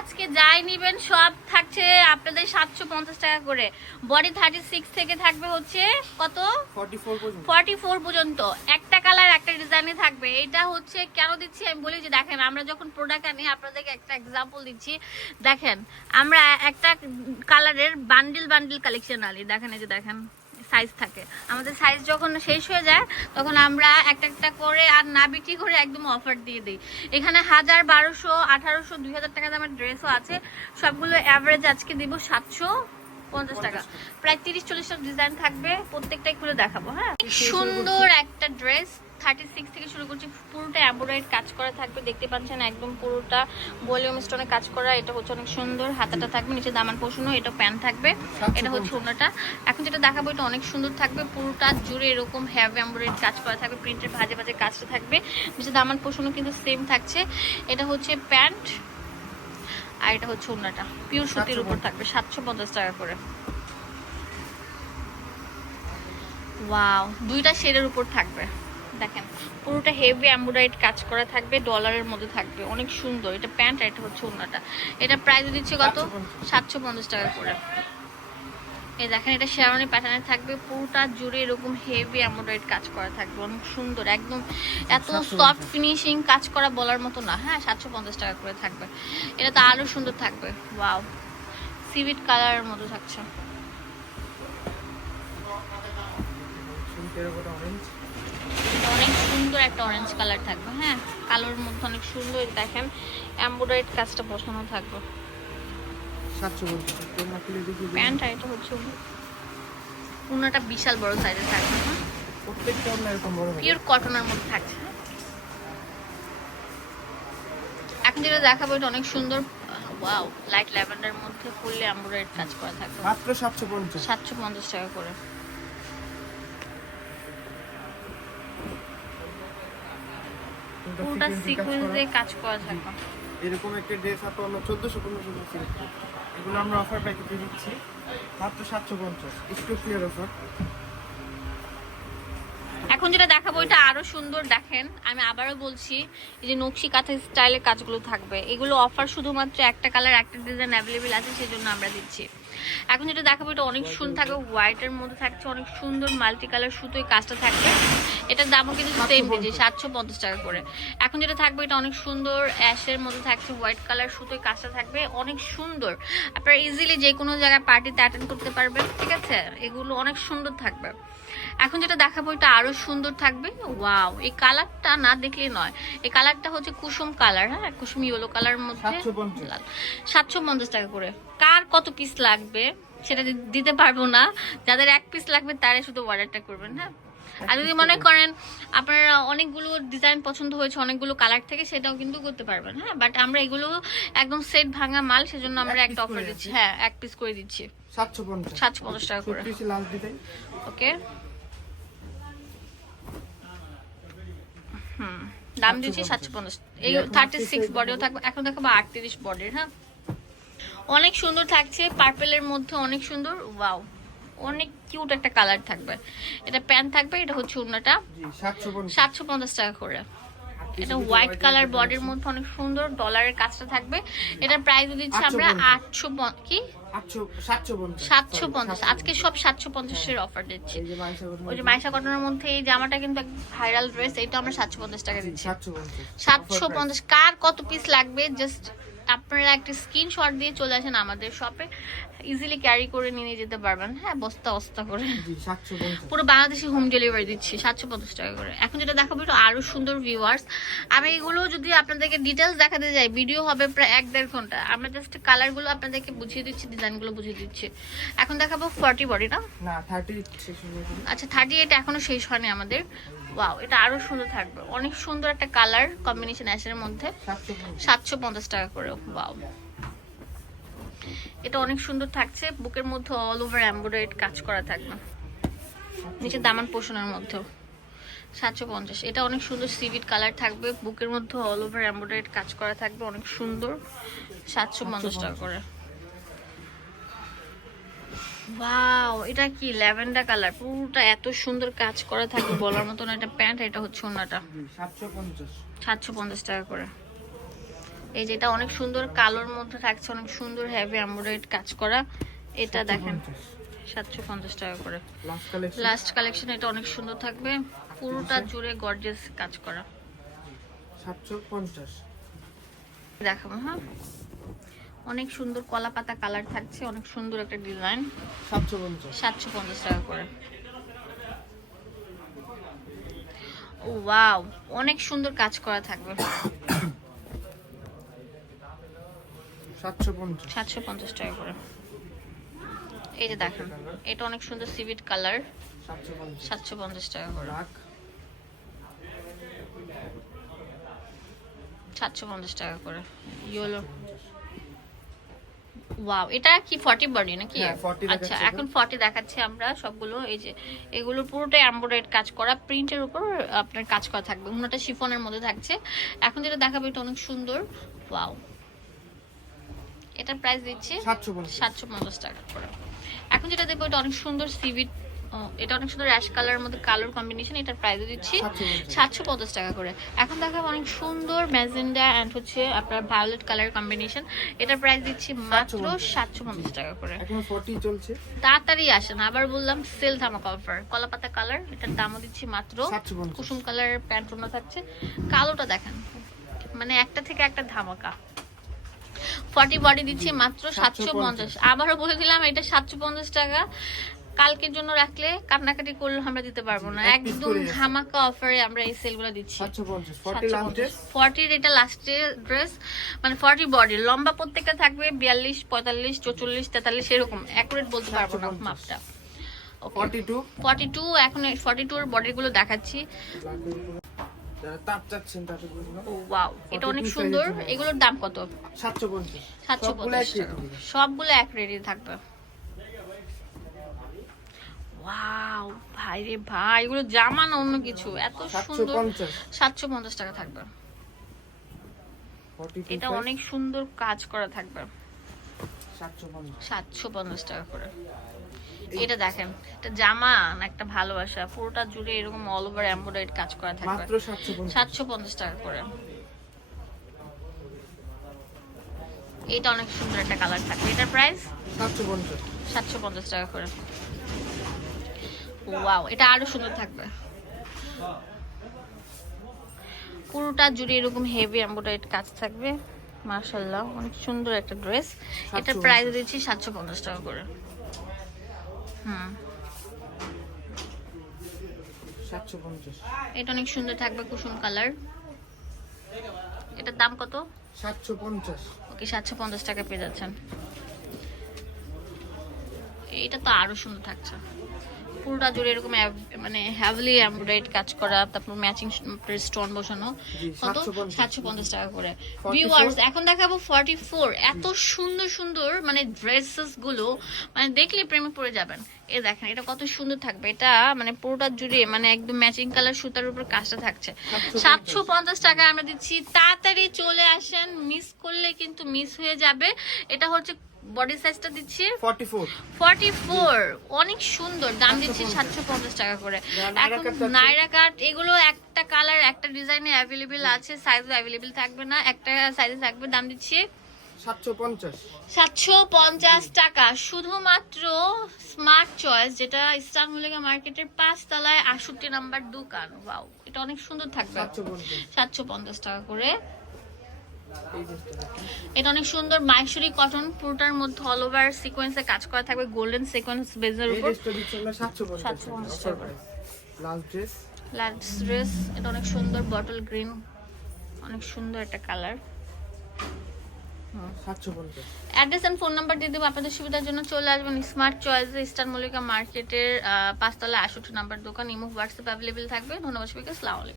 আজকে যাই নিবেন সব থাকছে আপনাদের সাতশো পঞ্চাশ টাকা করে। বডি থার্টি সিক্স থেকে থাকবে হচ্ছে কত? 44 পর্যন্ত। ফর্টি ফোর পর্যন্ত। একটা কালার একটা ডিজাইনে থাকবে। এটা হচ্ছে কেন দিচ্ছি আমি বলি যে দেখেন আমরা যখন প্রোডাক্ট আনি আপনাদেরকে একটা এক্সাম্পল দিচ্ছি। দেখেন আমরা একটা কালারের বান্ডিল বান্ডিল কালেকশন আনি। দেখেন এই যে দেখেন। সাইজ থাকে। আমাদের সাইজ যখন শেষ হয়ে যায় তখন আমরা একটা একটা করে আর না বিক্রি করে একদম অফার দিয়ে দিই। এখানে হাজার বারোশো আঠারোশো দুই হাজার টাকা দামের ড্রেসও আছে। সবগুলো অ্যাভারেজ আজকে দিব সাতশো পঞ্চাশ টাকা। প্রায় তিরিশ চল্লিশটা ডিজাইন থাকবে প্রত্যেকটাই খুলে দেখাবো হ্যাঁ? সুন্দর একটা ড্রেস থার্টি সিক্স থেকে শুরু করছি পুরোটা এম্ব্রয়েড কাজ করা থাকবে। দেখতে পাচ্ছেন একদম পুরোটা ভলিউম স্টোনে কাজ করা এটা হচ্ছে অনেক সুন্দর হাতাটা থাকবে নিচে দামান পোষণও এটা প্যান্ট থাকবে এটা হচ্ছে ওনাটা। এখন যেটা দেখাবো এটা অনেক সুন্দর থাকবে পুরোটা জুড়ে এরকম হ্যাভ এম্ব্রয়েড কাজ করা থাকবে প্রিন্টের ভাজে ভাজে কাজটা থাকবে। নিচে দামান পোষণও কিন্তু সেম থাকছে। এটা হচ্ছে প্যান্ট আর এটা হচ্ছে ওনাটা। পিওর সুতির উপর থাকবে সাতশো পঞ্চাশ টাকা করে। ওয়াও দুইটা শেডের উপর থাকবে। পুরোটা হেভি এমব্রয়েড কাজ করা থাকবে ডলারের মধ্যে থাকবে। অনেক সুন্দর। এটা প্যান্ট আর এটা হচ্ছে ওনাটা এটা প্রাইস দিচ্ছে কত? সাতশো পঞ্চাশ। টাকা করে। এই দেখেন এটা শেরওয়ানি প্যাটার্নে থাকবে। পুরোটা জুড়ে এরকম হেভি এমব্রয়েড কাজ করা থাকবে। অনেক সুন্দর একদম এত সফট ফিনিশিং কাজ করা বলার মতো না। হ্যাঁ সাতশো পঞ্চাশ টাকা করে থাকবে। এটা তো আরও সুন্দর থাকবে। ওয়াও সিভিট কালারের মতো থাকছে। অনেক সুন্দর একটা অরেঞ্জ কালার থাকবে হ্যাঁ? কালোর মধ্যে অনেক সুন্দর দেখেন এমব্রয়েড কাজটা বসানো থাকবে। 750 প্যান্ট আর এটা হচ্ছে বিশাল বড় সাইজের থাকবে হ্যাঁ? পিওর কটনের মধ্যে থাকছে হ্যাঁ? এখন যেটা দেখাবো এটা অনেক সুন্দর ওয়াও লাইট ল্যাভেন্ডার মধ্যে ফুললে এমব্রয়েড কাজ করা থাকবে। মাত্র 750 সাতশো পঞ্চাশ টাকা করে। পুরোটা সিকুয়েন্স দিয়ে কাজ করা? থাকবে এরকম একটা ড্রেস আপনি আমরা 1400 1500 সিলেক্ট করি এগুলো আমরা অফার প্যাকেজে দিচ্ছি। মাত্র 750 একটু ক্লিয়ার অফার এখন যেটা দেখাবো এটা আরও সুন্দর দেখেন। আমি আবারও বলছি এই যে নকশি কাঁথা স্টাইলের কাজগুলো থাকবে। এগুলো অফার শুধুমাত্র একটা কালার একটা ডিজাইন অ্যাভেলেবেল আছে সেজন্য আমরা দিচ্ছি। এখন যেটা দেখাবো এটা অনেক সুন্দর থাকবে হোয়াইটের মধ্যে থাকছে অনেক সুন্দর মাল্টি কালার সুতোই কাজটা থাকবে এটার দামও কিন্তু সেম দিয়েছে সাতশো পঞ্চাশ টাকা করে। এখন যেটা থাকবে এটা অনেক সুন্দর অ্যাশের মধ্যে থাকছে হোয়াইট কালার সুতোই কাজটা থাকবে অনেক সুন্দর। আপনারা ইজিলি যে কোনো জায়গায় পার্টিতে অ্যাটেন্ড করতে পারবেন ঠিক আছে? এগুলো অনেক সুন্দর থাকবে। এখন যেটা দেখাবো এটা আরও সুন্দর থাকবে। ওয়াও এই কালারটা না দেখলে নয়। এই কালারটা হচ্ছে কুসুম কালার হ্যাঁ? কুসুম ইয়েলো কালার মধ্যে সাতশো পঞ্চাশ টাকা কার। কত পিস লাগবে সেটা দিতে পারব না। যাদের এক পিস লাগবে তারাই শুধু অর্ডারটা করবেন হ্যাঁ? আর যদি মনে করেন আপনার অনেকগুলো ডিজাইন পছন্দ হয়েছে অনেকগুলো কালার থেকে সেটাও কিন্তু করতে পারবেন হ্যাঁ? বাট আমরা এগুলো একদম সেট ভাঙা মাল সেজন্য আমরা এক একটা অফার দিচ্ছি। হ্যাঁ এক পিস করে দিচ্ছি। 750 750 টাকা করে। 36 লাল দিতে। ওকে হুম দাম দিচ্ছি সাতশো পঞ্চাশ। এই থার্টি সিক্স বডিও থাকবে এখন দেখাবো আটত্রিশ বডির হ্যাঁ? অনেক সুন্দর থাকছে পার্পেলের মধ্যে অনেক সুন্দর ওয়াও অনেক কিউট একটা কালার থাকবে। এটা প্যান্ট থাকবে এটা হচ্ছে অন্যটা সাতশো পঞ্চাশ। টাকা করে। এটা হোয়াইট কালার বডির মধ্যে অনেক সুন্দর ডলারের কাজটা থাকবে। এটার প্রাইস দিচ্ছি আমরা 850 আটশো কি? সাতশো পঞ্চাশ আজকে সব সাতশো পঞ্চাশের অফার দিচ্ছি। এই যে মাইশা ওই যে মাইশা কটনের মধ্যে এই জামাটা কিন্তু ভাইরাল ড্রেস এটা আমরা সাতশো পঞ্চাশ টাকা দিচ্ছি। সাতশো পঞ্চাশ। কার কত পিস লাগবে? জাস্ট আপনারা একটা স্ক্রিনশট দিয়ে চলে আসেন আমাদের শপে ইজিলি ক্যারি করে নিয়ে যেতে পারবেন। হ্যাঁ বস্তা বস্তা করে। জি 750 পুরো বাংলাদেশি হোম ডেলিভারি দিচ্ছি সাতশো পঞ্চাশ টাকা করে। এখন যেটা দেখাবো একটু আরও সুন্দর ভিউয়ার্স আমি এগুলো যদি আপনাদেরকে ডিটেলস দেখাতে যাই ভিডিও হবে প্রায় এক দেড় ঘণ্টা। আমরা জাস্ট কালারগুলো আপনাদেরকে বুঝিয়ে দিচ্ছি ডিজাইনগুলো বুঝিয়ে দিচ্ছি। এখন দেখাবো ফর্টি বডি না? না 30 শেষ গেছে। আচ্ছা থার্টি এইট এখনও শেষ হয়নি আমাদের। ওয়াও এটা আরও সুন্দর থাকবে। অনেক সুন্দর একটা কালার কম্বিনেশন অ্যাশের মধ্যে। 750 সাতশো পঞ্চাশ টাকা করে ওয়াও এটা অনেক সুন্দর থাকছে, বুকের মধ্যে অল ওভার এমব্রয়েড কাজ করা থাকবে। নিচে দামান পোষণের মধ্যেও। সাতশো পঞ্চাশ, এটা অনেক সুন্দর সিভিট কালার থাকবে, বুকের মধ্যে অল ওভার এমব্রয়েড কাজ করা থাকবে, অনেক সুন্দর। সাতশো পঞ্চাশ টাকা করে। ওয়াও এটা কি ল্যাভেন্ডার কালার? পুরোটা এত সুন্দর কাজ করা থাকবে বলার মতো না। এটা প্যান্ট এটা হচ্ছে ওনাটা জি 750 সাতশো পঞ্চাশ টাকা করে। এই যে এটা অনেক সুন্দর কালোর মধ্যে থাকছে অনেক সুন্দর হেভি এমব্রয়েড কাজ করা। এটা দেখেন সাতশো পঞ্চাশ। টাকা করে। লাস্ট কালেকশন এটা অনেক সুন্দর থাকবে। পুরোটা জুড়ে গর্জেস কাজ করা। সাতশো পঞ্চাশ। দেখাবো হ্যাঁ? অনেক সুন্দর কলা পাতা কালার থাকছে অনেক সুন্দর একটা ডিজাইন সাতশো পঞ্চাশ। সাতশো পঞ্চাশ টাকা করে। ওয়াও অনেক সুন্দর কাজ করা থাকবে। সাতশো পঞ্চাশ। টাকা করে। এই যে দেখেন এটা অনেক সুন্দর সিভিট কালার। সাতশো পঞ্চাশ। টাকা করে। সাতশো পঞ্চাশ টাকা করে। ইয়েলো ওয়াও এটা কি ফর্টি বডি নাকি? হ্যাঁ, 40 আচ্ছা এখন ফর্টি দেখাচ্ছি আমরা সবগুলো। এই যে এগুলো পুরোটাই এমব্রয়েড কাজ করা প্রিন্টের উপর আপনার কাজ করা থাকবে। অন্যটা শিফনের মধ্যে থাকছে। এখন যেটা দেখাবো এটা অনেক সুন্দর। ওয়াও এটা প্রাইস দিচ্ছি সাতশো পঞ্চাশ। সাতশো পঞ্চাশ টাকা করে। এখন যেটা দেখব এটা অনেক সুন্দর সিভিট এটা অনেক সুন্দর অ্যাশ কালার মধ্যে কালার কম্বিনেশন এটার প্রাইস দিচ্ছি 750 সাতশো পঞ্চাশ টাকা করে। এখন দেখাবো অনেক সুন্দর ম্যাজেন্ডা অ্যান্ড হচ্ছে আপনার ভায়োলেট কালার কম্বিনেশন এটার প্রাইস দিচ্ছি মাত্র 750 সাতশো পঞ্চাশ টাকা করে। এখনও ফর্টি চলছে। তাড়াতাড়ি আসেন আবার বললাম সেল ধামাকা অফার কলাপাতা কালার এটার দামও দিচ্ছি মাত্র কুসুম কালার প্যান্ট ওনা থাকছে। কালোটা দেখেন মানে একটা থেকে একটা ধামাকা। ফর্টি বডি দিচ্ছি মাত্র সাতশো পঞ্চাশ। আবারও বলে দিলাম এটা সাতশো পঞ্চাশ টাকা। কালকের জন্য রাখলে কান্নাকাটি করলে আমরা দিতে পারব না। একদম ধামাকা অফারে আমরা এই সেলগুলো দিচ্ছি। ফর্টি ফর্টির এটা লাস্টে ড্রেস মানে ফর্টি বডি লম্বা প্রত্যেকটা থাকবে বিয়াল্লিশ পঁয়তাল্লিশ চৌচল্লিশ তেতাল্লিশ এরকম। অ্যাকুরেট বলতে পারব না মাপটা। ফর্টি টু এখন ফর্টি টুর বডিগুলো দেখাচ্ছি। এটা অনেক সুন্দর। এগুলোর দাম কত? সাতশো পঞ্চাশ। সবগুলো এক রেডি থাকবে। ওয়াও ভাই রে ভাই এগুলো জামা না অন্য কিছু? এত সুন্দর। সাতশো পঞ্চাশ টাকা থাকবে। এটা অনেক সুন্দর কাজ করা থাকবে। সাতশো পঞ্চাশ। টাকা করে। এটা দেখেন এটা জামা না একটা ভালোবাসা। পুরোটা জুড়ে এরকম অল ওভার এমব্রয়েড কাজ করা থাকবে। সাতশো পঞ্চাশ। টাকা করে। এটা অনেক সুন্দর একটা কালার থাকবে। এটার প্রাইস সাতশো পঞ্চাশ টাকা করে। ওয়াও এটা আরও সুন্দর থাকবে। পুরোটা জুড়ে এরকম হেভি এমব্রয়েড কাজ থাকবে। মার্শাল্লাহ অনেক সুন্দর একটা ড্রেস 750 প্রাইস দিচ্ছি সাতশো পঞ্চাশ টাকা করে। হুম। এটা অনেক সুন্দর থাকবে কুসুম কালার এটার দাম কত? সাতশো পঞ্চাশ। ওকে সাতশো পঞ্চাশ টাকা পেয়ে যাচ্ছেন। এটা তো আরও সুন্দর থাকছে। পুরোটা জুড়ে এরকম মানে হ্যাভলি এমব্রয়েড কাজ করা তারপর ম্যাচিং স্টোন বসানো। কত? সাতশো পঞ্চাশ। টাকা করে। ভিউয়ার্স এখন দেখাবো ফর্টি ফোর এত সুন্দর সুন্দর মানে ড্রেসেসগুলো মানে দেখলে প্রেমে পড়ে যাবেন। এ দেখেন এটা কত সুন্দর থাকবে। এটা মানে পুরোটা জুড়ে মানে একদম ম্যাচিং কালার সুতার উপর কাজটা থাকছে। সাতশো পঞ্চাশ। টাকা আমরা দিচ্ছি। তাড়াতাড়ি চলে আসেন। মিস করলে কিন্তু মিস হয়ে যাবে। এটা হচ্ছে বডি সাইজটা দিচ্ছি? Forty four. Forty four. অনেক সুন্দর। দাম দিচ্ছি সাতশো পঞ্চাশ টাকা করে। এখন নাইরা কাট এগুলো একটা কালার একটা ডিজাইনে অ্যাভেলেবেল আছে সাইজও অ্যাভেলেবেল থাকবে না একটা সাইজে থাকবে দাম দিচ্ছি সাতশো পঞ্চাশ। সাতশো পঞ্চাশ টাকা। শুধুমাত্র স্মার্ট চয়েস যেটা ইস্টার্ন মল্লিকা মার্কেটের পাঁচ তলায় আষট্টি নাম্বার দোকান। ওয়াও এটা অনেক সুন্দর থাকবে। সাতশো পঞ্চাশ। সাতশো পঞ্চাশ টাকা করে। এটা অনেক সুন্দর মাইসুরি কটন পুরোটার মধ্যে অল ওভার সিকোয়েন্সে কাজ করা থাকবে গোল্ডেন সিকোয়েন্স বেজের উপর। ড্রেসটা দিচ্ছি আমরা সাতশো পঞ্চাশ 750 টাকা। লাস্ট ড্রেস লাস্ট ড্রেস এটা অনেক সুন্দর বটল গ্রিন অনেক সুন্দর একটা colour address and phone number দিয়ে দেবো আপনাদের সুবিধার জন্য চলে আসবেন স্মার্ট চয়েস ইস্টার মল্লিকা মার্কেটের পাঁচতলা আষট্টি নাম্বার দোকান ইমো হোয়াটসঅ্যাপ অ্যাভেলেবেল থাকবে। ধন্যবাদ সবাইকে আলাইকুম।